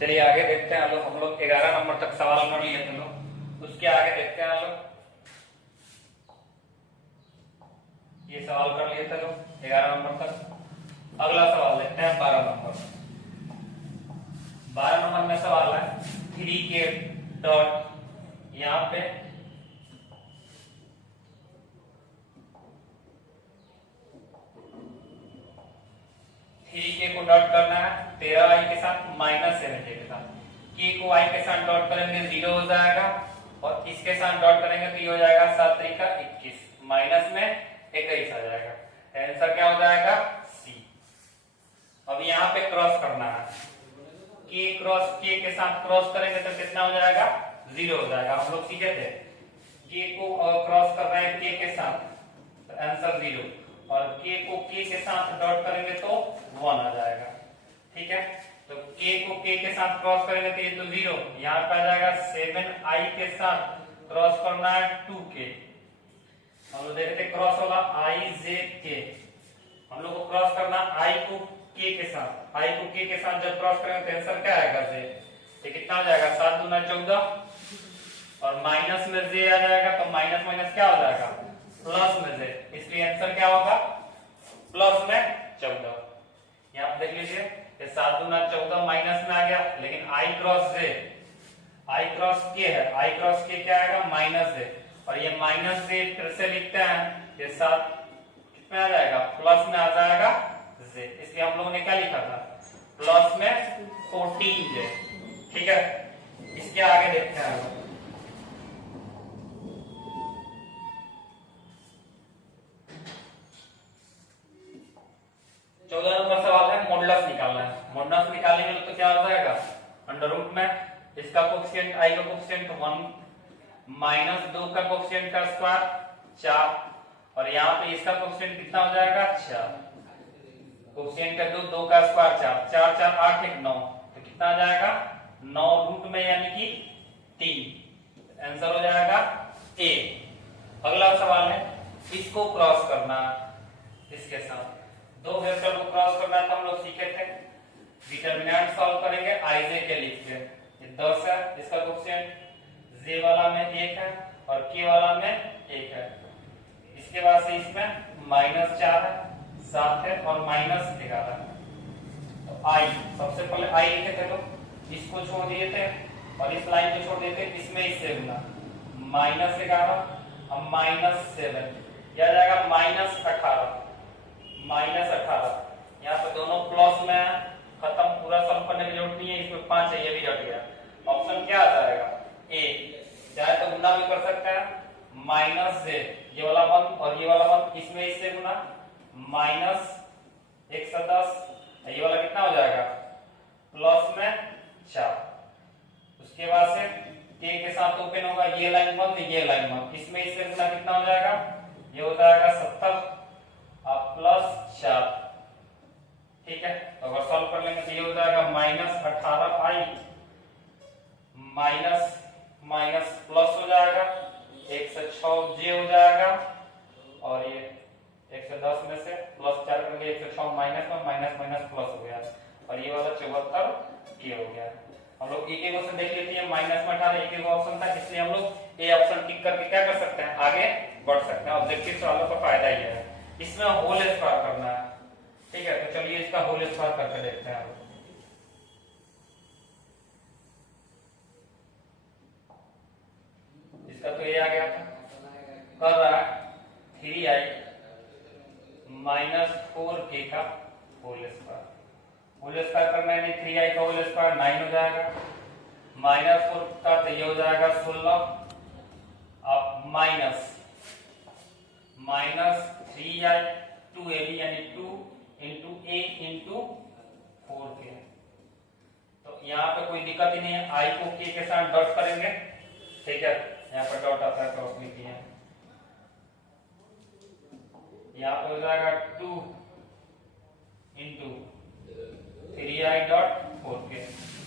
चलिए आगे देखते हैं हम लोग 11 नंबर तक सवाल कर लिए थे लोग, उसके आगे देखते हैं हम लोग। ये सवाल कर लिए थे लोग 11 नंबर तक। अगला सवाल देखते हैं 12 नंबर। 12 नंबर में सवाल है 3k डॉट, यहाँ पे 3k को डॉट करना है 13i के साथ -7j के साथ। k को i के साथ डॉट करेंगे 0 हो जाएगा, और इसके साथ डॉट करेंगे तो ये हो जाएगा 7 3 का 21, माइनस में 21 आ जाएगा। आंसर क्या हो जाएगा? सी। अब यहाँ पे क्रॉस करना है, k क्रॉस k के साथ क्रॉस करेंगे तो कितना हो जाएगा? 0 हो जाएगा। हम लोग सीखे थे k को क्रॉस कर रहे हैं k के साथ तो आंसर 0, और k को k के साथ डॉट करेंगे तो 1 आ जाएगा। ठीक है, तो k को k के साथ क्रॉस करेंगे तो ये तो 0, यहाँ पे आ जाएगा 7i के साथ क्रॉस करना है 2k। हम लोग देखते क्रॉस वाला i j k, हम लोग को क्रॉस करना i को k के साथ, i को k के साथ जब क्रॉस करेंगे तो आंसर क्या आएगा? j। तो कितना हो जाएगा? 7 दूना 14, और माइनस में j आ जाएगा तो माइनस माइनस क्या हो जाएगा? प्लस में j, इसलिए आंसर क्या होगा? प्लस में 14। यहाँ पे देख लीजिए, ये 7 दूना 14 माइनस में आ गया, लेकिन i cross j, i cross k है, i क्रॉस k क्या आएगा? माइनस j, और ये माइनस j फिर से लिखते हैं, ये 7 कितना आ जाएगा? प्लस में आ जाएगा j, इसलिए हम लोगों ने क्या लिखा था? प्लस में 14j। ठीक है, इसके आगे देखते हैं। 14 नंबर सवाल है मॉडुलस निकालना है। मॉडुलस निकालने के लिए तो क्या हो जाएगा? अंडर रूट में इसका कोएफिशिएंट i का कोएफिशिएंट 1 माइनस 2 का कोएफिशिएंट का स्क्वायर 4, और यहाँ पे इसका कोएफिशिएंट कितना हो जाएगा? 4। कोएफिशिएंट का 2 का स्क्वायर 4, 4 4 8 1 9, तो कितना आ जाएगा? 9 रूट में यानी कि 3, आंसर हो जाएगा ए। अगला सवाल है इसको क्रॉस करना, इसके साथ दो वेक्टर को क्रॉस करना था, हम लोग सीखे थे। डिटरमिनेंट सॉल्व करेंगे i j के लिख के, ये 10 है, इसका कोएफिशिएंट j वाला में 1 है और k वाला में 1 है। इसके बाद से इसमें -4 है, 7 है और -11 है। तो i सबसे पहले i लिखे थे लोग, इसको छोड़ दिए थे और इस लाइन को छोड़ दिए थे, इसमें इससे गुना -11 और -7, यह आ जाएगा -18, -18। यहाँ पे दोनों प्लस में है, खत्म, पूरा सॉल्व करने की जरूरत नहीं है, इसमें 5 है, ये भी हट गया। ऑप्शन क्या आ जाएगा? ए। चाहे तो गुना भी कर सकते हैं, माइनस से ये वाला 1 और ये वाला 1, इसमें इससे गुना -110, ये वाला कितना हो जाएगा? प्लस में 4। उसके बाद से k के साथ ओपन होगा, ये लाइन 1 तो ये लाइन 1, इसमें इससे गुना कितना हो जाएगा? ये हो जाएगा 70 प्लस 4। ठीक है, तो अगर सॉल्व कर लेंगे तो ये हो जाएगा -18i माइनस प्लस हो जाएगा 106j हो जाएगा, और ये 110 में से प्लस 4 करेंगे 106 माइनस में माइनस प्लस हो गया, और ये वाला 74k हो गया। हम लोग एक एक ऑप्शन देख लेते हैं, माइनस में 18 एक एक ऑप्शन था, इसलिए हम लोग ए ऑप्शन टिक करके क्या कर सकते हैं? आगे बढ़ सकते हैं। ऑब्जेक्टिव सवालों का फायदा ही है, इसमें होल स्क्वायर करना है। ठीक है, तो चलिए इसका होल स्क्वायर करके देखते हैं। इसका तो ये आ गया था, कर रहा है 3i -4k का होल स्क्वायर। होल स्क्वायर करना है, 3i का होल स्क्वायर 9 हो जाएगा, -4 का तो ये हो जाएगा 16, अब -3i 2ab यानी 2 इंटू a इंटू 4k। तो यहाँ पे कोई दिक्कत ही नहीं है, i को k के साथ डॉट करेंगे। ठीक है, यहाँ पर डॉट आता है क्रॉस लिखिए, यहाँ पे हो जाएगा 2 इंटू 3i डॉट 4k।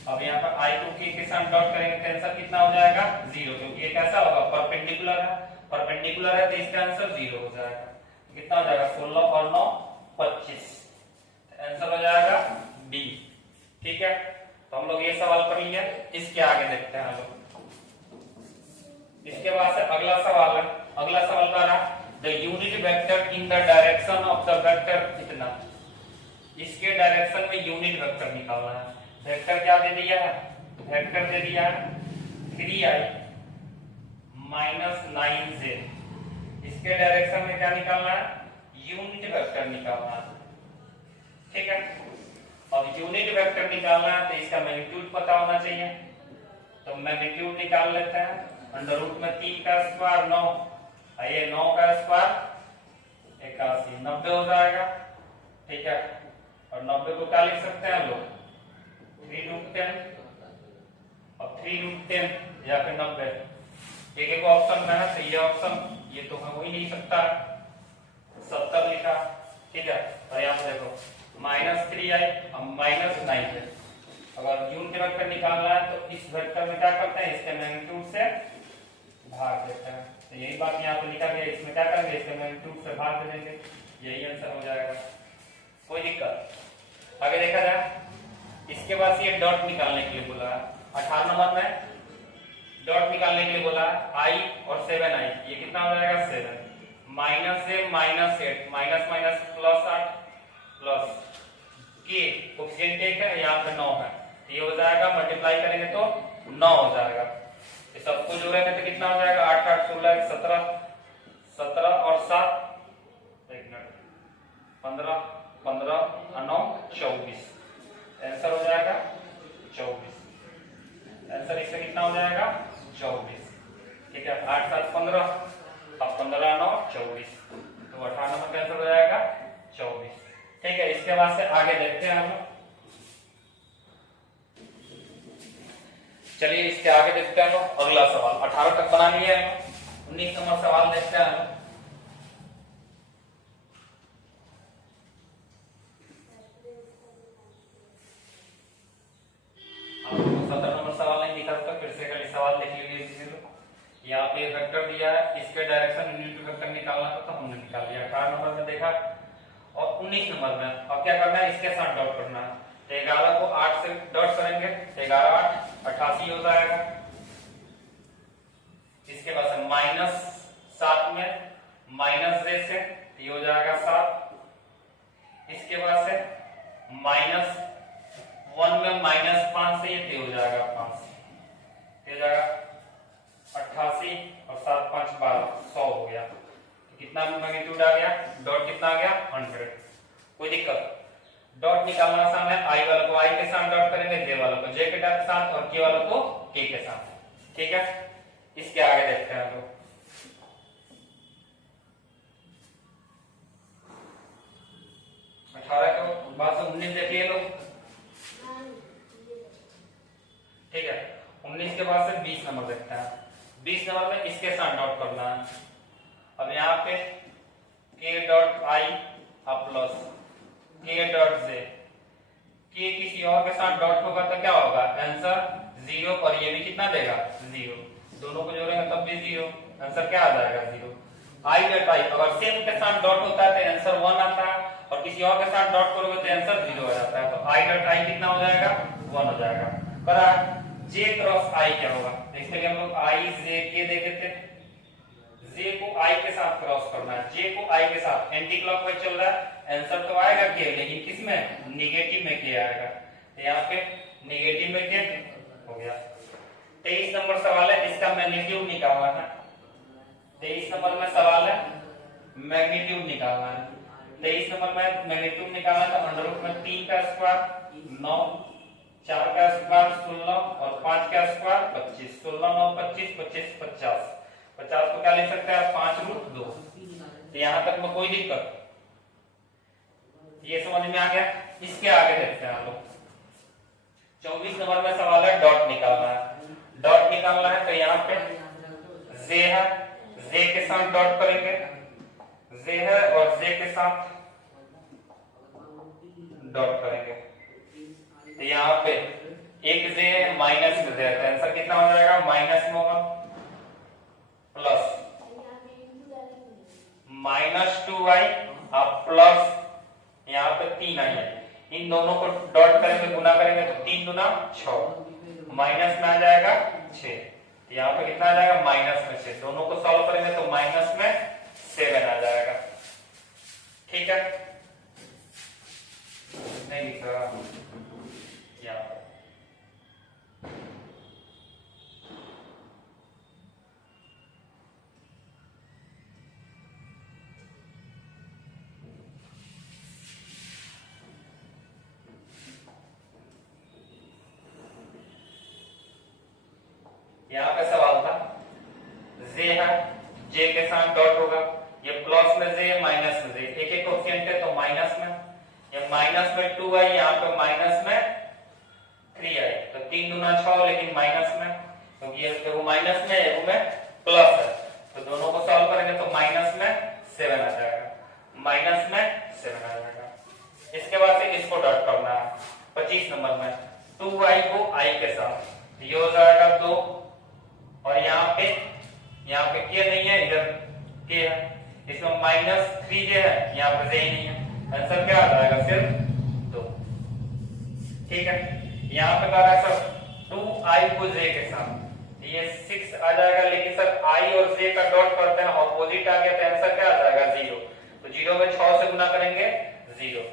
अब यहाँ पर i को k के साथ डॉट करेंगे तो आंसर कितना हो जाएगा? 0, क्योंकि ये कैसा होगा? परपेंडिकुलर है, परपेंडिकुलर है तो इसका आंसर 0 हो जाएगा। कितना हो जाएगा? 16 और 9 25, आंसर हो जाएगा बी। ठीक है, तो हम लोग ये सवाल कर लिया। इसके आगे देखते हैं हम लोग। इसके बाद से अगला सवाल है। अगला सवाल का रहा the unit vector in the direction of the vector इतना। इसके डायरेक्शन में यूनिट वेक्टर निकालना है। वेक्टर क्या दे दिया है? वेक्टर दे दिया है 3i - 9j। इसके डायरेक्शन में क्या निकालना है? यूनिट वेक्टर निकालना है। ठीक है, अब यूनिट वेक्टर निकालना है तो इसका मैग्नीट्यूड पता होना चाहिए। तो मैग्नीट्यूड निकाल लेते हैं। अंडर रूट में 3 का स्क्वायर 9, ये 9 का स्क्वायर 81, 90 हो जाएगा। ठीक है, और 90 को क्या लिख सकते हैं हम लोग? 3√10 और 3√10 या फिर 90। एक ऑप्शन में है तो ये ऑप्शन ये तो हो ही नहीं सकता। 70 लिखा। ठीक है, तो यहाँ पे देखो -3i और -9j। अगर यूनिट वेक्टर निकालना है तो इस वेक्टर में क्या करते हैं? इसके मैग्नीट्यूड से भाग देते हैं। तो यही बात यहाँ पे लिखा गया। इसमें क्या करेंगे? इसके मैग्नीट्यूड से भाग दे देंगे, यही आंसर हो जाएगा। कोई दिक्कत? आगे देखा जाए। इसके बाद ये डॉट निकालने के लिए बोला है। 18 नंबर में डॉट निकालने के लिए बोला है i और 7i। ये कितना हो जाएगा? 7 -8 माइनस माइनस +8 प्लस के कोफिशिएंट 1 है, यहाँ पे 9 है। ये हो जाएगा, मल्टीप्लाई करेंगे तो 9 हो जाएगा। ये सबको जोड़ेंगे तो कितना हो जाएगा? 8 8 16 17 17 और 7 1 मिनट 15 15 और 9 24। आंसर हो जाएगा 24। आंसर इसका कितना हो जाएगा? 24। ठीक है, 8 7 15 अब 15 9 24, तो 18 नंबर का आंसर हो जाएगा 24। ठीक है, इसके बाद से आगे देखते हैं हम। चलिए इसके आगे देखते हैं हम अगला सवाल। 18 तक बना लिया है। 19 नंबर सवाल देखते हैं हम। 17 नंबर सवाल नहीं दिखा था, फिर से खाली सवाल देख लीजिए। यहाँ पे वेक्टर दिया है, इसके डायरेक्शन यूनिट वेक्टर निकालना था तो हमने निकाल लिया। 18 नंबर में देखा और 19 नंबर में अब क्या करना है? इसके साथ डॉट करना है। 11 को 8 से डॉट करेंगे, 11 8 88 हो जाएगा। इसके बाद -7 में -j से ये हो जाएगा 7। इसके बाद से -1 में -5 से ये हो जाएगा 5, ये हो जाएगा 88 और 7 5 12 100 हो गया। तो कितना मैग्नीट्यूड आ गया? डॉट कितना आ गया? 100। कोई दिक्कत? डॉट निकालना आसान है। i वाला को i के साथ डॉट करेंगे, j वाला को j के साथ और k वाला को k के साथ। ठीक है, इसके आगे देखते हैं हम लोग। अठारह के बाद से 19 देखिए लोग। ठीक है, 19 के बाद से 20 नंबर देखते हैं। 20 नंबर में इसके साथ डॉट करना है। अब यहाँ पे k dot i plus k dot j। k किसी और के साथ डॉट होगा तो क्या होगा? आंसर 0 और ये भी कितना देगा? 0। दोनों को जोड़ेंगे तब भी 0। आंसर क्या आ जाएगा? 0। i डॉट i अगर सेम के साथ डॉट होता है तो आंसर 1 आता है, और किसी और के साथ डॉट करोगे तो आंसर 0 आ जाता है। तो i डॉट i कितना हो जाएगा? 1 हो जाएगा। करा j क्रॉस i क्या होगा? इसके लिए हम लोग i j k देखे थे। j को i के साथ क्रॉस करना है। j को i के साथ एंटी क्लॉकवाइज चल रहा है, आंसर तो आएगा k, लेकिन किसमें? नेगेटिव में k आएगा। तो यहाँ पे नेगेटिव में k हो गया। 23 नंबर सवाल है, इसका मैग्नीट्यूड निकालना है। 23 नंबर में सवाल है मैग्नीट्यूड निकालना है। 23 नंबर में मैग्नीट्यूड निकालना था। अंडर रूट में 3 का स्क्वायर 9, 4 का स्क्वायर 16 और 5 का स्क्वायर 25। 16 9 25 25 50। 50 को क्या लिख सकते हैं? 5√2। तो यहाँ तक में कोई दिक्कत? ये समझ में आ गया। इसके आगे देखते हैं हम लोग। 24 नंबर में सवाल है डॉट निकालना है। डॉट निकालना है तो यहाँ पे j है, j के साथ डॉट करेंगे, j है और j के साथ डॉट करेंगे। तो यहाँ पे एक j माइनस में j है, आंसर कितना हो जाएगा? -9 प्लस -2i अब प्लस यहाँ पे 3i है। इन दोनों को डॉट करेंगे, गुना करेंगे तो 3 दूना 6, माइनस में आ जाएगा 6। यहाँ पे कितना आ जाएगा माइनस में 6। दोनों को सॉल्व करेंगे तो माइनस में 7 आ जाएगा। ठीक है, नहीं लिख रहा यहाँ पर। यहाँ पे सवाल था जे है, जे के साथ डॉट होगा, ये प्लस में जे माइनस में जे, एक एक कोफिशिएंट है तो माइनस में, ये माइनस में 2 आई, यहाँ पे माइनस में 3 आई, तो 3 दूना 6 लेकिन माइनस में, क्योंकि ये वो माइनस में है वो में प्लस है, तो दोनों को सॉल्व करेंगे तो माइनस में 7 आ जाएगा, माइनस में 7 आ जाएगा। इसके बाद से इसको डॉट करना है 25 नंबर में, 2 आई को आई के साथ, ये हो जाएगा 2, और यहाँ पे के नहीं है, इधर के है, इसमें -3 जो है, यहाँ पे जे ही नहीं है, आंसर क्या आ जाएगा सिर्फ 2। ठीक है, यहाँ पे कह रहा है सर 2i को j के साथ, ये 6 आ जाएगा, लेकिन सर i और j का डॉट करते हैं ऑपोजिट आ गया, तो आंसर क्या आ जाएगा 0, तो 0 में 6 से गुना करेंगे 0।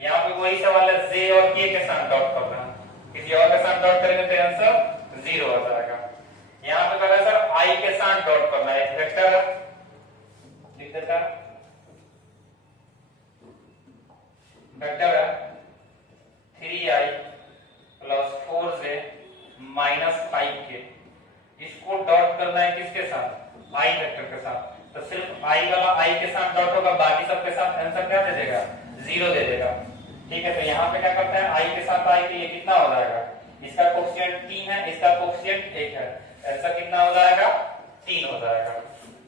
यहाँ पे वही सवाल है, j और k के साथ डॉट कर रहे हैं, किसी और के साथ डॉट करेंगे तो आंसर 0 आ जाएगा। यहाँ पे कह रहा है सर i के साथ डॉट करना है, एक वेक्टर है, लिख देता है, वेक्टर है 3i plus 4j minus 5k, इसको डॉट करना है किसके साथ, i वेक्टर के साथ, तो सिर्फ i वाला i के साथ डॉट होगा, बाकी सब के साथ आंसर क्या दे देगा 0 दे देगा। ठीक है, तो यहाँ पे क्या करते हैं i के साथ i के, ये कितना हो जाएगा, इसका कोफिशिएंट 3 है, इसका कोफिशिएंट 1 है, ऐसा कितना हो जाएगा 3 हो जाएगा।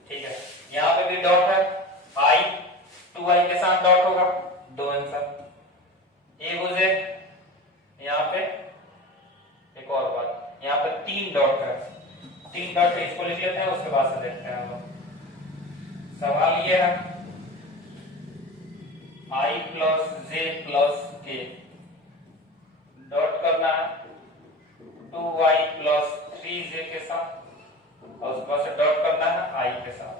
ठीक है, यहाँ पे भी डॉट है, i 2i के साथ डॉट होगा, 2 आंसर, एक हो जाए। यहाँ पे एक और बात, यहाँ पे 3 डॉट है, 3 डॉट है, इसको लिख लेते हैं, उसके बाद से देखते हैं हम। सवाल ये है i plus j plus k dot करना है 2i प्लस 3j के साथ, और उसके बाद से डॉट करना है i के साथ।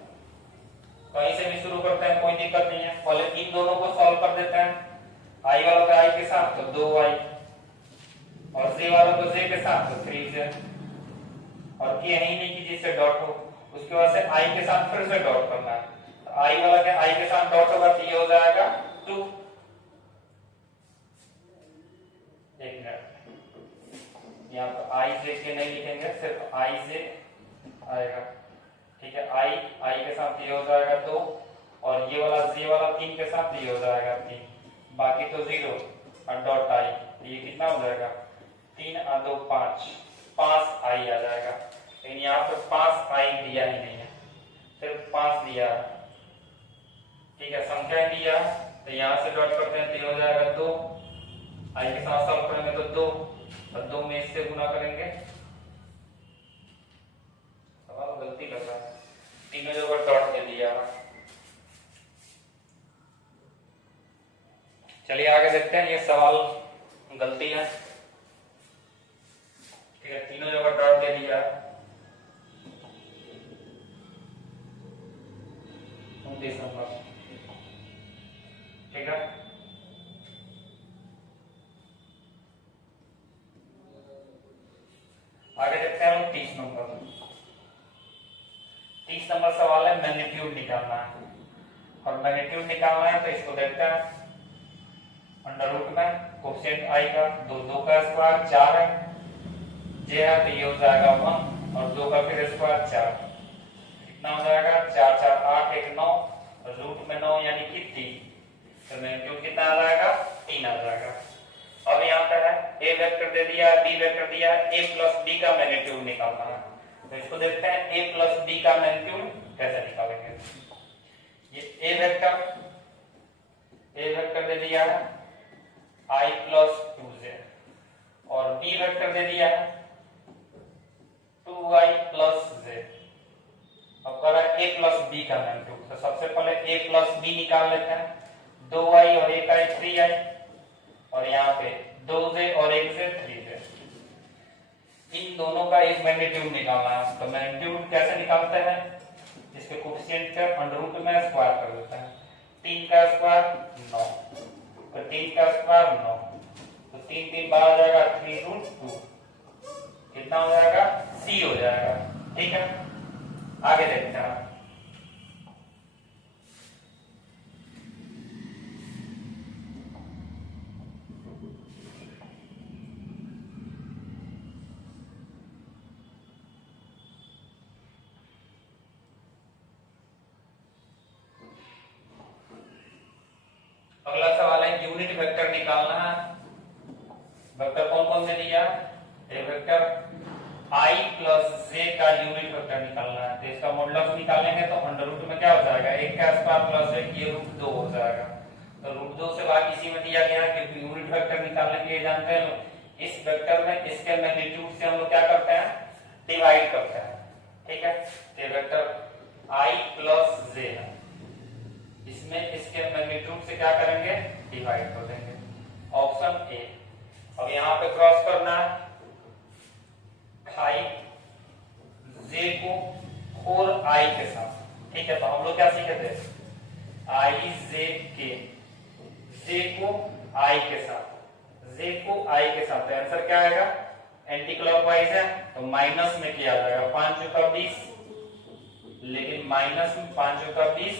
कहीं से भी शुरू करते हैं, कोई दिक्कत नहीं है, पहले इन दोनों को सॉल्व कर देते हैं, i वालों का i के साथ तो 2i, और j वालों को j के साथ तो 3j, और k है ही नहीं कि जिससे डॉट हो, उसके बाद से i के साथ फिर से डॉट करना है, तो i वाला के i के साथ डॉट होगा तो ये हो जाएगा 2। एक मिनट, यहाँ पर i j के नहीं लिखेंगे, सिर्फ i j आएगा। ठीक है, i के साथ ये हो जाएगा 2, और ये वाला j वाला 3 के साथ ये हो जाएगा 3, बाकी तो 0 और डॉट i, ये कितना हो जाएगा 3 और 2 5, 5i आ जाएगा, लेकिन यहाँ पे 5i दिया ही नहीं है, सिर्फ 5 दिया है। ठीक है, संख्या दिया, तो यहाँ से डॉट करते हैं तो ये हो जाएगा 2, i के साथ सॉल्व करेंगे तो 2, और 2 में इससे गुना करेंगे, सवाल गलती कर रहा है, तीनों जगह डॉट दे दिया। चलिए आगे देखते हैं, ये सवाल गलती है। ठीक है, तीनों जगह डॉट दे दिया, 29 नंबर। ठीक है, आगे देखते हैं 30 नंबर। 30 नंबर सवाल है, मैग्नीट्यूड निकालना है, और मैग्नीट्यूड निकालना है तो इसको देखते हैं, अंडर रूट में कोफिशिएंट i का 2 का स्क्वायर 4 है, j है तो ये हो जाएगा 1, और 2 का फिर स्क्वायर 4, कितना हो जाएगा 4 4 8 1 9, रूट में 9 यानी कि 3, तो मैग्नीट्यूड कितना आ जाएगा 3 आ जाएगा। अब यहाँ पे है a वेक्टर दे दिया है, b वेक्टर दिया है, a प्लस b का मैग्नीट्यूड निकालना है, तो इसको देखते हैं a प्लस b का मैग्नीट्यूड कैसे निकालेंगे। ये a वेक्टर दे दिया है i प्लस 2j, और b वेक्टर दे दिया है 2i प्लस j। अब कह रहा है a प्लस b का मैग्नीट्यूड, तो सबसे पहले a प्लस b निकाल लेते हैं, 2i और 1i 3i, और यहाँ पे 2z और 1z 3z। इन दोनों का एक मैग्नीट्यूड निकालना है। तो मैग्नीट्यूड कैसे निकालते हैं, इसके कोएफिशिएंट का अंडर रूट में स्क्वायर कर देते हैं। 3 का स्क्वायर 9, तो 3 का स्क्वायर 9, तो 3 3 बाहर आ जाएगा 3√2, कितना हो जाएगा c हो जाएगा। ठीक है, आगे देखते हैं। अगला सवाल है यूनिट वेक्टर निकालना है। वेक्टर कौन कौन से दिया, एक वेक्टर i प्लस j का यूनिट वेक्टर निकालना है। तो इसका मॉडुलस निकालेंगे तो अंडर रूट में क्या हो जाएगा, 1 का स्क्वायर प्लस 1 ये √2 हो जाएगा। तो √2 से भाग इसी में दिया गया है, क्योंकि यूनिट वेक्टर निकालने के लिए जानते हैं लोग इस वेक्टर में इसके मैग्नीट्यूड से हम लोग क्या करते हैं, डिवाइड करते हैं। ठीक है, ये वेक्टर i प्लस j है, इसमें इसके मैग्नीट्यूड से क्या करेंगे, डिवाइड कर देंगे। Option A. अब यहाँ पे क्रॉस करना है, 5j को 4i के साथ। ठीक है, तो हम लोग क्या सीखे थे, ij के j को i के साथ, j को i के साथ। तो आंसर क्या आएगा, एंटी क्लॉकवाइज है तो माइनस में किया जाएगा। 5 चौका 20, लेकिन माइनस में 5 चौका 20,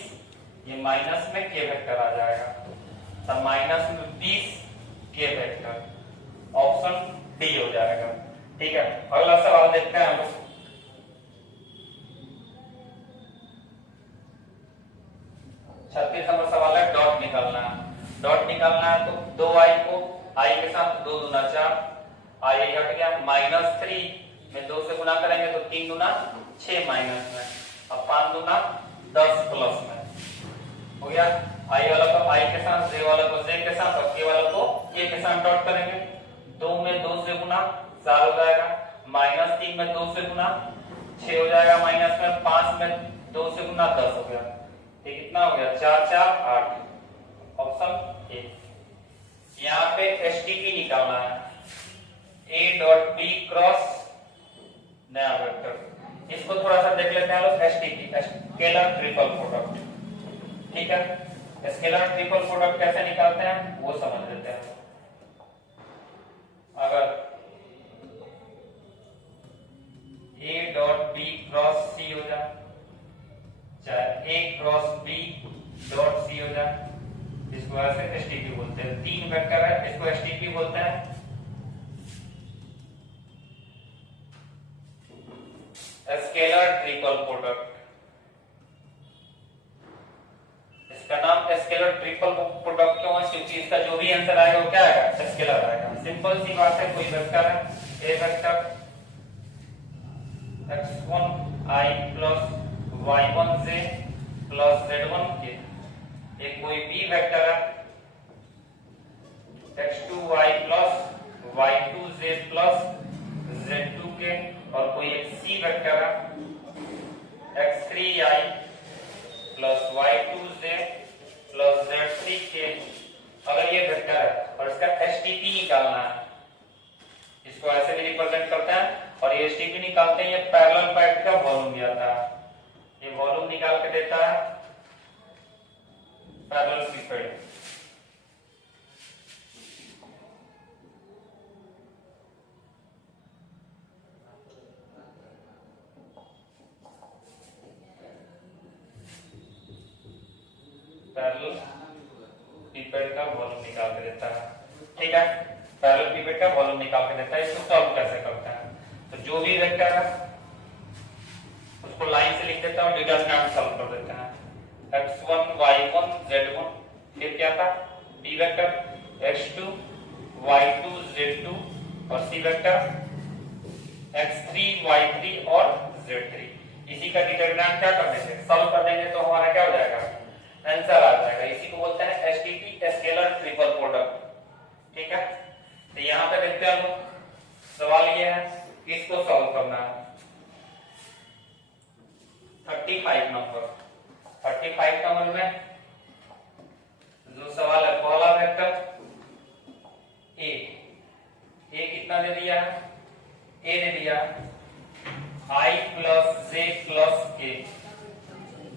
ये माइनस में के वेक्टर आ जाएगा, तब माइनस में 20 के वेक्टर। ऑप्शन डी हो जाएगा। ठीक है, अगला सवाल देखते हैं हम लोग। छत्तीस नंबर सवाल है, डॉट निकालना है। डॉट निकालना है तो 2i को i के साथ 2 दूना 4, i हट गया, -3 में 2 से गुना करेंगे तो 3 दूना 6 माइनस में, अब 5 दूना 10 प्लस में हो गया। i वाला को i के साथ, j वाला को j के साथ और k वाला को k के साथ डॉट करेंगे। 2 में 2 से गुना 4 हो जाएगा, -3 में 2 से गुना 6 हो जाएगा, माइनस में 5 में 2 से गुना 10 हो गया। ये कितना हो गया, 4 4 8। Option A. यहाँ पे एसटीपी निकालना है, a डॉट b क्रॉस नया वेक्टर। इसको थोड़ा सा देख लेते हैं लोग, एसटीपी स्केलर ट्रिपल प्रोडक्ट। ठीक है, स्केलर ट्रिपल प्रोडक्ट कैसे निकालते हैं वो समझ लेते हैं। अगर a dot b cross c हो जाए, चाहे a cross b dot c हो जाए, इसको ऐसे एसटीपी बोलते हैं। 3 वेक्टर है, इसको एसटीपी बोलते हैं। स्केलर ट्रिपल प्रोडक्ट, इसका नाम स्केलर ट्रिपल प्रोडक्ट क्यों है, क्योंकि इसका जो भी आंसर आएगा वो क्या आएगा, स्केलर आएगा। सिंपल सी बात है, कोई वेक्टर है, ए vector x1i plus y1j plus z1k, एक कोई बी वेक्टर है x2y plus y2j plus z2k, और कोई एक सी वेक्टर है x3i plus y2j plus z3k। अगर ये वेक्टर है और इसका एसटीपी निकालना है, इसको ऐसे भी रिप्रेजेंट करते हैं, और ये एसटीपी निकालते हैं, ये पैरेलल पाइप का वॉल्यूम दिया था, ये वॉल्यूम निकाल के देता है पैरेलल पिपेट। पैरेलल पिपेट का वॉल्यूम निकाल के देता है। ठीक है, पैरेलल पिपेट का वॉल्यूम निकाल के देता है। इसको सॉल्व कैसे करता है, तो जो भी वेक्टर है उसको लाइन से लिख देता है और डिटरमिनेंट सॉल्व कर देता है। x1 y1 z1, फिर क्या था b vector x2 y2 z2 और c वेक्टर x3 y3 और z3। इसी का डिटरमिनेंट क्या कर देंगे, सॉल्व कर देंगे तो हमारा क्या हो जाएगा, आंसर आ जाएगा। इसी को बोलते हैं एसटीपी, स्केलर ट्रिपल प्रोडक्ट। ठीक है, तो यहाँ पे देखते हैं लोग, सवाल ये है इसको सॉल्व करना है। 35 नंबर में जो सवाल है, पहला वेक्टर ए कितना दे दिया, ए दे दिया i प्लस जे प्लस के,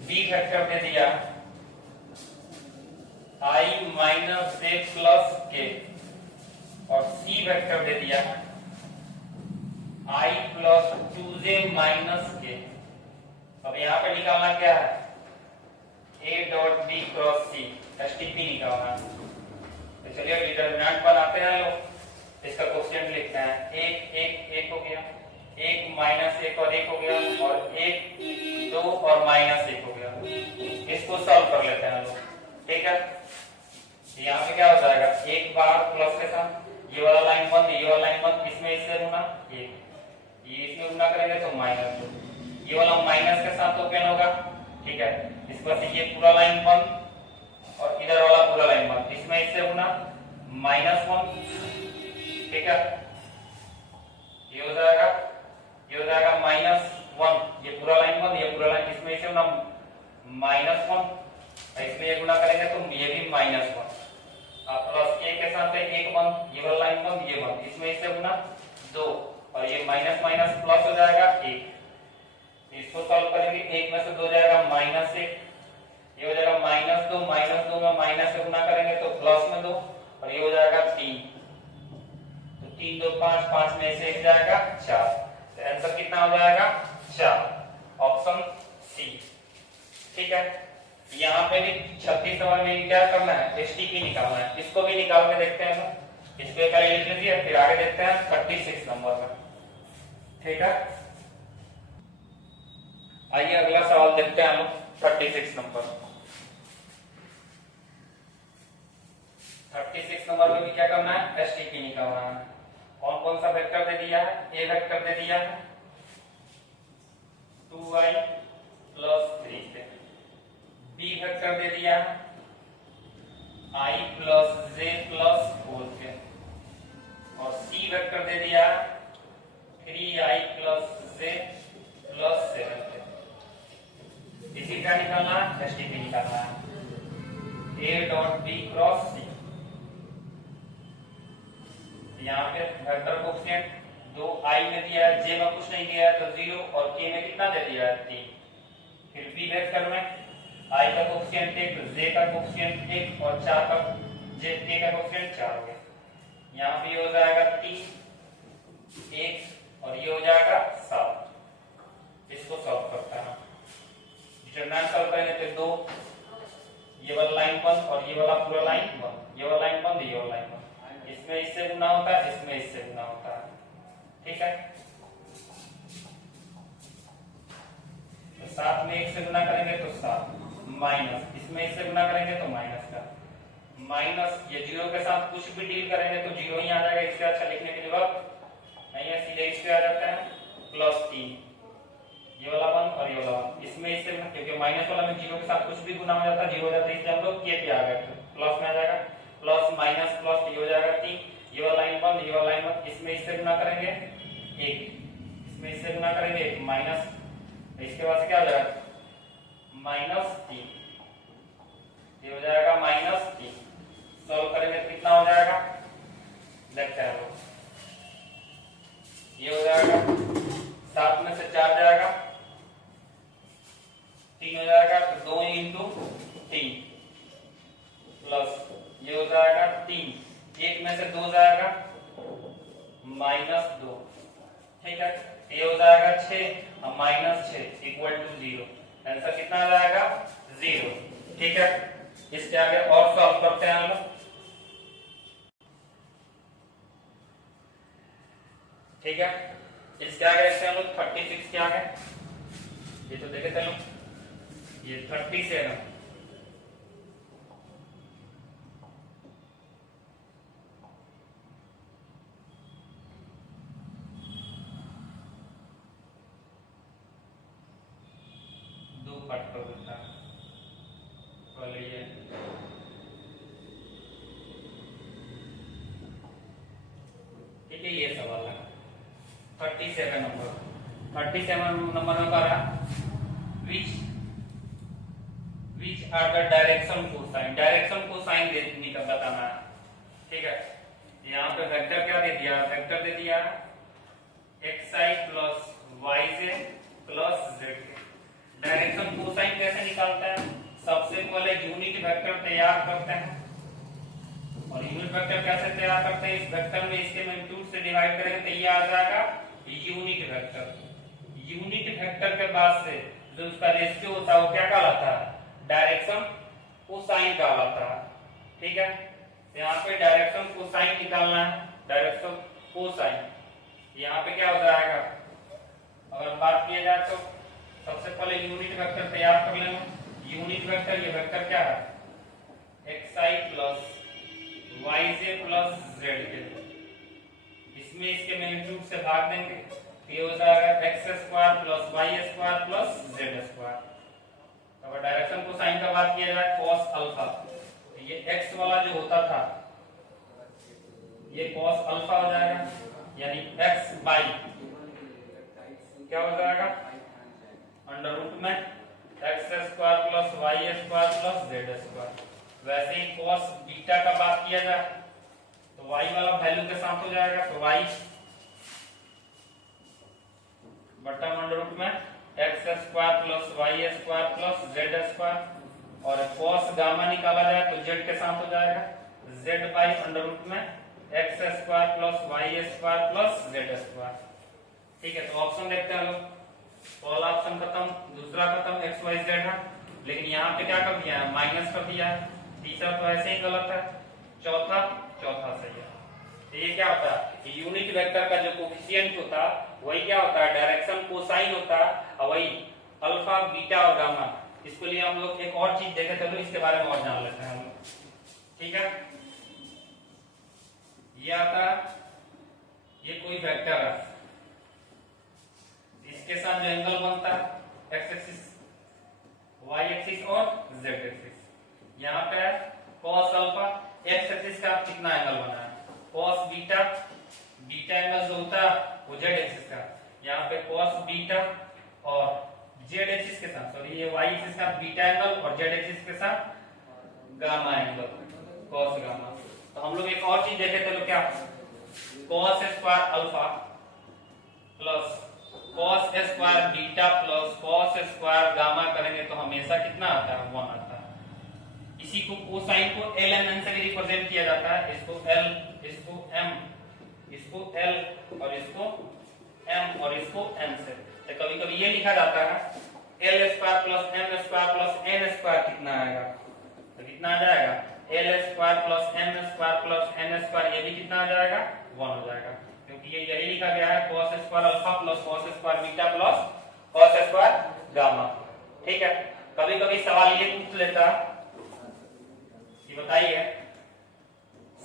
बी वेक्टर दे दिया i माइनस जे प्लस के, और सी वेक्टर दे दिया i प्लस 2j माइनस के। अब यहाँ पे निकालना क्या है, a dot b cross c, STP निकालना। तो चलिए डिटरमिनेंट बनाते हैं लोग, इसका कोएफिशिएंट लिखते हैं। एक हो गया, एक माइनस एक और एक हो गया, और एक दो और माइनस एक हो गया। इसको सॉल्व कर लेते हैं लोग, ठीक है। यहाँ पे क्या हो जाएगा, एक बार प्लस के साथ ये वाला लाइन बंद, ये वाला लाइन बंद, इसमें इससे गुना ये इसमें गुना करेंगे तो माइनस, ये वाला माइनस के साथ ओपन होगा, ठीक है। इस पर से ये पूरा लाइन बंद और इधर वाला पूरा लाइन बंद, इसमें इससे गुना -1, ठीक है। ये हो जाएगा -1, ये पूरा लाइन बंद, ये पूरा लाइन, इसमें इससे गुना -1, इसमें ये गुना करेंगे तो ये भी -1, प्लस ए के साथ एक बंद, ये वाला लाइन बंद, ये बंद, इसमें इससे गुना 2, और ये माइनस माइनस प्लस हो जाएगा 1। इसको सॉल्व करेंगे, 1 में से 2 जाएगा -1, ये हो जाएगा -2, -2 में माइनस से गुना करेंगे तो प्लस में 2, और ये हो जाएगा 3, तो 3 2 5, 5 में से 1 जाएगा 4। तो आंसर कितना हो जाएगा 4, ऑप्शन सी, ठीक है। यहाँ पे भी 36 नंबर में क्या करना है, एसटीपी निकालना है। इसको भी निकाल के देखते हैं, इसको पहले लिख लीजिए, फिर आगे देखते हैं 36 नंबर में, ठीक है। आइए अगला सवाल देखते हैं हम 36 नंबर। 36 नंबर में भी क्या करना है, एसटीपी निकालना है। कौन कौन सा वेक्टर दे दिया है, ए वेक्टर दे दिया है 2i प्लस 3 से, बी वेक्टर दे दिया है i प्लस जे प्लस 4 के, और सी वेक्टर दे दिया 3i प्लस जे प्लस 7 के। इसी का निकालना है, एसटीपी निकालना है, a dot b cross c। यहाँ पे वेक्टर कोएफिशिएंट 2i में दिया है, j में कुछ नहीं दिया है तो 0, और k में कितना दे दिया है 3। फिर b वेक्टर में i का कोएफिशिएंट 1, j का कोएफिशिएंट 1, और 4 का k का कोएफिशिएंट 4 हो गया। यहाँ पे हो जाएगा 3, 1, और ये हो जाएगा 7। इसको सॉल्व करता है, डिटरमिनेंट सॉल्व करेंगे तो 2, ये वाला लाइन बंद और ये वाला पूरा लाइन बंद, ये वाला लाइन बंद, ये वाला लाइन बंद, इसमें इससे गुना होता है, इसमें इससे गुना होता है, ठीक है। तो 7 में 1 से गुना करेंगे तो 7, माइनस इसमें इससे गुना करेंगे तो माइनस का माइनस, ये 0 के साथ कुछ भी डील करेंगे तो 0 ही आ जाएगा। इससे अच्छा लिखने की जरूरत नहीं है, सीधे इस पे आ जाता है, +3, ये वाला 1 और ये वाला 1, इसमें इससे क्योंकि माइनस वाला में 0 के साथ कुछ भी गुना हो जाता है, 0 हो जाता है, इसलिए हम लोग के पे आ गए, प्लस में आ जाएगा, प्लस माइनस प्लस, ये हो जाएगा 3, ये वाला लाइन बंद, ये वाला लाइन बंद, इसमें इससे गुना करेंगे 1, इसमें इससे गुना करेंगे 1, माइनस, इसके बाद से क्या हो जाएगा -3, ये हो जाएगा -3। सॉल्व करेंगे तो कितना हो जाएगा, देखते हैं लोग, ये हो जाएगा 7 में से 4 जाएगा, 3 हो जाएगा, तो 2 × 3 प्लस, ये हो जाएगा 3, 1 में से 2 जाएगा -2, ठीक है। ये हो जाएगा 6 और -6 इक्वल टू 0। आंसर कितना आ जाएगा 0, ठीक है। इसके आगे और सॉल्व करते हैं हम लोग, ठीक है। इसके आगे देखते हैं हम लोग 36 के आगे, ये तो देखे थे लोग, ये 37, कट कर देता है, पहले ये ठीक है। ये सवाल है 37 नंबर में कह रहा which are the direction cosine, direction cosine बताना है, ठीक है। यहाँ पे वेक्टर क्या दे दिया, वेक्टर दे दिया xi plus yj plus z। Direction cosine कैसे निकालते हैं, सबसे पहले यूनिट वेक्टर तैयार करते हैं, और यूनिट वेक्टर कैसे तैयार करते हैं, इस वेक्टर में इसके मैग्नीट्यूड से डिवाइड करेंगे तो ये आ जाएगा यूनिट वेक्टर। यूनिट वेक्टर के बाद से जो उसका रेशियो होता है वो क्या कहलाता है, डायरेक्शन कोसाइन कहलाता है। ठीक है, यहाँ पे डायरेक्शन कोसाइन निकालना है, डायरेक्शन कोसाइन यहाँ पे क्या हो जाएगा, अगर बात किया जाए तो सबसे पहले यूनिट वेक्टर तैयार कर लेना। यूनिट वेक्टर, ये वेक्टर क्या है, xi plus yj plus zk, इसमें इसके मैग्नीट्यूड से भाग देंगे तो ये हो जाएगा x square plus y square plus z square. अगर डायरेक्शन कोसाइन का बात किया जाए cos अल्फा, ये x वाला जो होता था ये cos अल्फा हो जाएगा, यानी x बाई क्या हो जाएगा अंडर रूट में x square plus y square plus z square. वैसे ही cos बीटा का बात किया जाए तो y वाला वैल्यू के साथ हो जाएगा, तो y बटा अंडर रूट में x square plus y square plus z square, और cos गामा निकाला जाए तो z के साथ हो जाएगा z बाई अंडर रूट में x square plus y square plus z square. ठीक है, तो ऑप्शन देखते हैं लोग, पहला ऑप्शन खत्म, दूसरा खत्म, x y z है, लेकिन यहाँ पे क्या कर दिया है, माइनस कर दिया है, तीसरा तो ऐसे ही गलत है, चौथा सही है। तो ये क्या होता है, यूनिट वेक्टर का जो कोफिशिएंट होता है वही क्या होता है, डायरेक्शन कोसाइन होता है, और वही अल्फा बीटा और गामा। इसके लिए हम लोग एक और चीज देखे, चलो इसके बारे में और जान लेते हैं हम लोग। ठीक है, ये आता है, ये कोई वेक्टर है, इसके साथ जो एंगल बनता है एक्स एक्सिस, वाई एक्सिस और जेड एक्सिस। यहाँ पे cos अल्फा, एक्स एक्सिस का कितना एंगल बना है, cos बीटा, बीटा एंगल जो होता है वो जेड एक्सिस का, यहाँ पे cos बीटा और जेड एक्सिस के साथ, सॉरी ये वाई एक्सिस का बीटा एंगल और जेड एक्सिस के साथ गामा एंगल, cos गामा। तो हम लोग एक और चीज देखे थे, तो क्या cos square alpha plus cos square beta plus cos square gamma करेंगे तो हमेशा कितना आता है, 1 आता है। इसी को कोसाइन को ln से भी रिप्रेजेंट किया जाता है, इसको l, इसको m, इसको l और इसको m और इसको n से। तो कभी कभी ये लिखा जाता है l square plus m square plus n square कितना आएगा, तो कितना आ जाएगा l square plus m square plus n square, ये भी कितना आ जाएगा, 1 हो जाएगा, क्योंकि ये यही लिखा गया है cos square alpha plus cos square beta plus cos square gamma. ठीक है, कभी कभी सवाल ये पूछ लेता है कि बताइए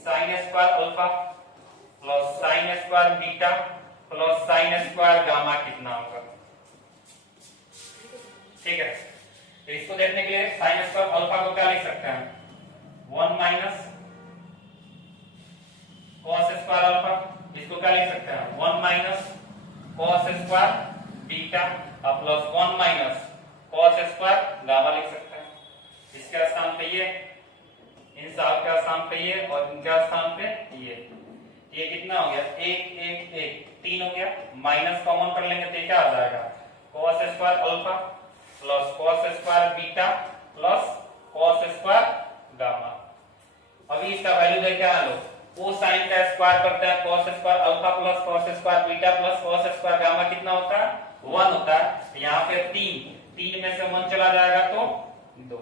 sin square alpha plus sin square beta plus sin square gamma कितना होगा। ठीक है, तो इसको देखने के लिए sin स्क्वायर अल्फा को क्या लिख सकते हैं, 1 माइनस cos स्क्वायर अल्फा, इसको क्या लिख सकते हैं, 1 minus cos square beta plus 1 minus cos square gamma लिख सकते हैं। इसके स्थान पे ये, इन सब के स्थान पे ये और इनके स्थान पे ये कितना हो गया, 1 1 1 3 हो गया, माइनस कॉमन कर लेंगे तो क्या आ जाएगा, cos square alpha plus cos square beta plus cos square gamma. अभी इसका वैल्यू देख क्या है लोग, कोसाइन का स्क्वायर करते हैं, cos square alpha plus cos square beta plus cos square gamma कितना होता है, 1 होता है। यहाँ पे 3 में से 1 चला जाएगा तो 2,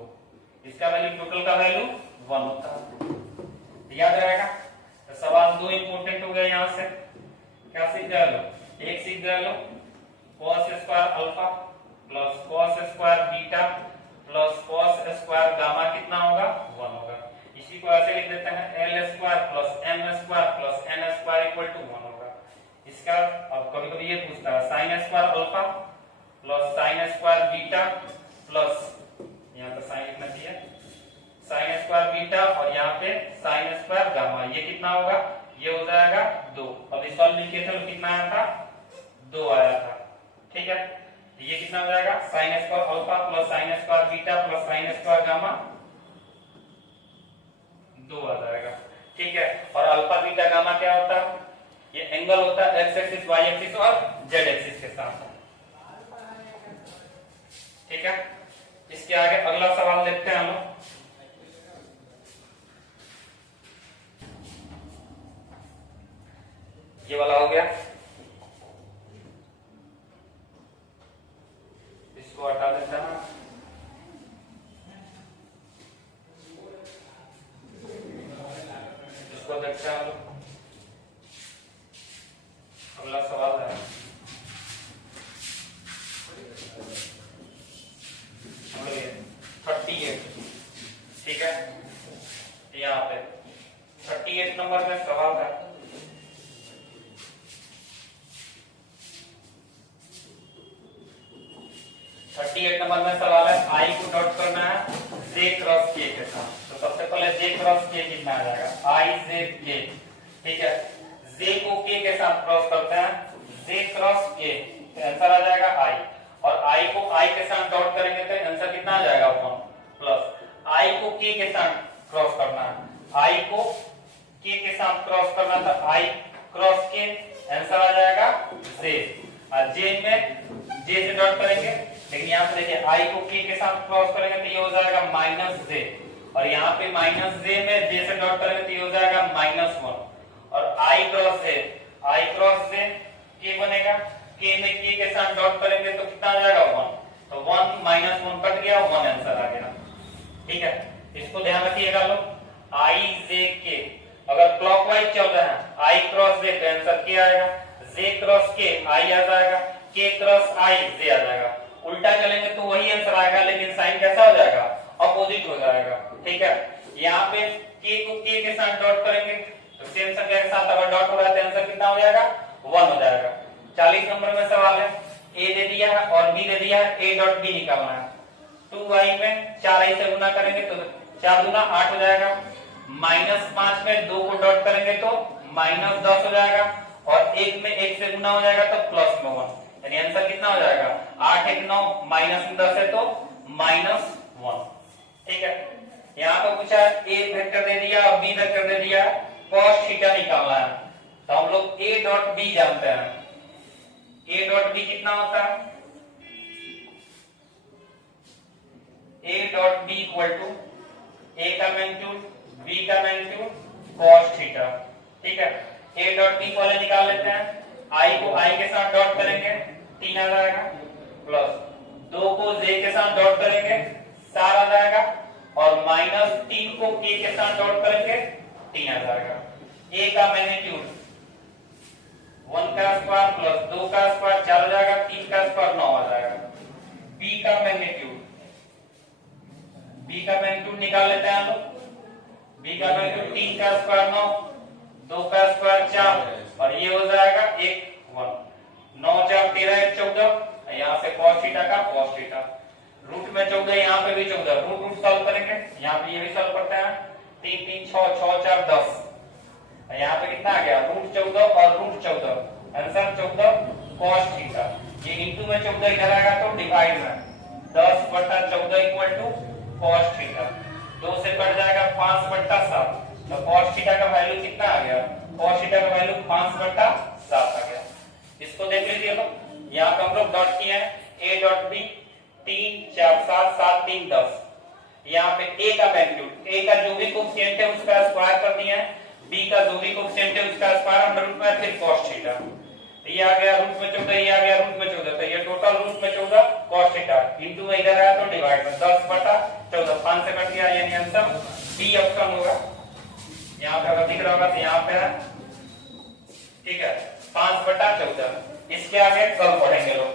इसका वैल्यू टोटल का वैल्यू 1 होता है, याद रहेगा। तो सवाल 2 इंपॉर्टेंट हो गया, यहाँ से क्या सीख गए लोग, एक सीख गए लोग cos square alpha plus cos square beta plus cos square gamma कितना होगा, 1 होगा। इसी को ऐसे लिख देते हैं l square plus m square plus n square equal to 1 होगा। इसका अब कभी कभी ये पूछता है sin square alpha plus sin square beta plus, यहाँ पे sin लिखना चाहिए, sin स्क्वायर बीटा और यहाँ पे sin स्क्वायर गामा, ये कितना होगा, ये हो जाएगा 2। अब इस सॉल्व लिखे थे तो कितना आया था, 2 आया था। ठीक है, ये कितना हो जाएगा, sin square alpha plus sin square beta plus sin square gamma 2 आ जाएगा। ठीक है। और अल्फा बीटा गामा क्या होता है? ये एंगल होता है एक्स एक्सिस वाई एक्सिस और जेड एक्सिस के साथ। ठीक है। इसके आगे अगला सवाल देखते हैं हम लोग। ये वाला हो गया, इसको हटा देते हैं। इसको देखते हैं हम लोग। अगला सवाल है 38। ठीक है, यहाँ पे 38 नंबर में सवाल है। नंबर में सवाल है आई को डॉट करना है जे क्रॉस के के साथ। तो सबसे पहले जे क्रॉस के कितना आ जाएगा? आई जे के। ठीक है, जे को के के साथ क्रॉस करते हैं, जे क्रॉस के, आंसर आ जाएगा आई। और आई को आई के साथ डॉट करेंगे तो आंसर कितना आ जाएगा? 1 प्लस आई को के के साथ क्रॉस करना है, आई को के साथ क्रॉस करना था, आई क्रॉस के, आंसर आ जाएगा जे। और जे में जे से डॉट करेंगे, लेकिन यहाँ पे देखिए आई को के साथ क्रॉस करेंगे तो ये हो जाएगा माइनस जे, और यहाँ पे माइनस जे में जे से डॉट करेंगे तो ये हो जाएगा -1। और आई क्रॉस जे, आई क्रॉस जे के बनेगा, के में के साथ डॉट करेंगे तो कितना आ जाएगा? 1। तो 1 -1 कट गया, 1 आंसर आ गया। ठीक है, इसको ध्यान रखिएगा लोग। आई जे के अगर क्लॉकवाइज चल रहा है, आई क्रॉस जे तो आंसर क्या आएगा? जे क्रॉस के आई आ जाएगा, के क्रॉस आई जे आ जाएगा। उल्टा चलेंगे तो वही आंसर आएगा, लेकिन साइन कैसा हो जाएगा? अपोजिट हो जाएगा। ठीक है, यहाँ पे के को के साथ डॉट करेंगे तो सेम संख्या के साथ अगर डॉट हो रहा है तो आंसर कितना हो जाएगा? 1 हो जाएगा। 40 नंबर में सवाल है, ए दे दिया है और बी दे दिया है, ए डॉट बी निकालना है। 2i में 4i से गुना करेंगे तो 4 दूना 8 हो जाएगा, -5 में 2 को डॉट करेंगे तो -10 हो जाएगा, और 1 में 1 से गुना हो जाएगा तो प्लस में 1, यानी आंसर कितना हो जाएगा? 8 1 9 -10 है तो -1। ठीक है, यहाँ पर पूछा ए वेक्टर दे दिया और बी वेक्टर दे दिया, cos थीटा निकालना है। तो हम लोग ए डॉट बी जानते हैं, ए डॉट बी कितना होता है? A dot B equal to A का मैग्नीट्यूड बी का मैग्नीट्यूड cos थीटा। ठीक है, ए डॉट बी पहले निकाल लेते हैं। आई को आई के साथ डॉट करेंगे 3 आ जाएगा, प्लस 2 को जे के साथ डॉट करेंगे 4 आ जाएगा, और -3 को के साथ डॉट करेंगे 3 आ जाएगा। ए का मैग्नीट्यूड 1 का स्क्वायर प्लस 2 का स्क्वायर 4 हो जाएगा, 3 का स्क्वायर 9 आ जाएगा। बी का मैग्नीट्यूड, बी का मैग्नीट्यूड निकाल लेते हैं हम लोग। बी का मैग्नीट्यूड 3 का स्क्वायर 9, 2 का स्क्वायर 4, और ये हो जाएगा 1 9 4 13 1 14, यहाँ से cos थीटा का cos थीटा, रूट में 14, यहाँ पे भी 14, रूट सॉल्व करेंगे, यहाँ पे ये भी सॉल्व करते हैं। 3 3 6 6 4 10, यहाँ पे कितना आ गया? रूट 14 और रूट 14, आंसर 14 cos थीटा। ये इंटू में 14 इधर आएगा तो डिवाइड में 10/14 इक्वल टू cos थीटा। 2 से कट जाएगा 5/7, तो cos थीटा का वैल्यू कितना आ गया? cos थीटा का वैल्यू 5/7 आ गया। इसको देख लीजिए लोग, यहाँ पे हम लोग डॉट किए हैं, a डॉट b 3 4 7 7 3 10। यहाँ पे a का मैग्नीट्यूड, a का जो भी कोएफिशिएंट है उसका स्क्वायर कर दिया है, b का जो भी कोएफिशिएंट है उसका स्क्वायर अंडर रूट में, फिर cos थीटा। ये आ गया रूट में 14, ये आ गया रूट में 14, तो ये टोटल रूट में 14 cos थीटा, इंटू में इधर आया तो डिवाइड में 10/14, 5 से कट गया, यानी आंसर बी ऑप्शन होगा। यहाँ पे अगर दिख रहा होगा तो यहाँ पे है। ठीक है, 5/14। इसके आगे कल पढ़ेंगे लोग।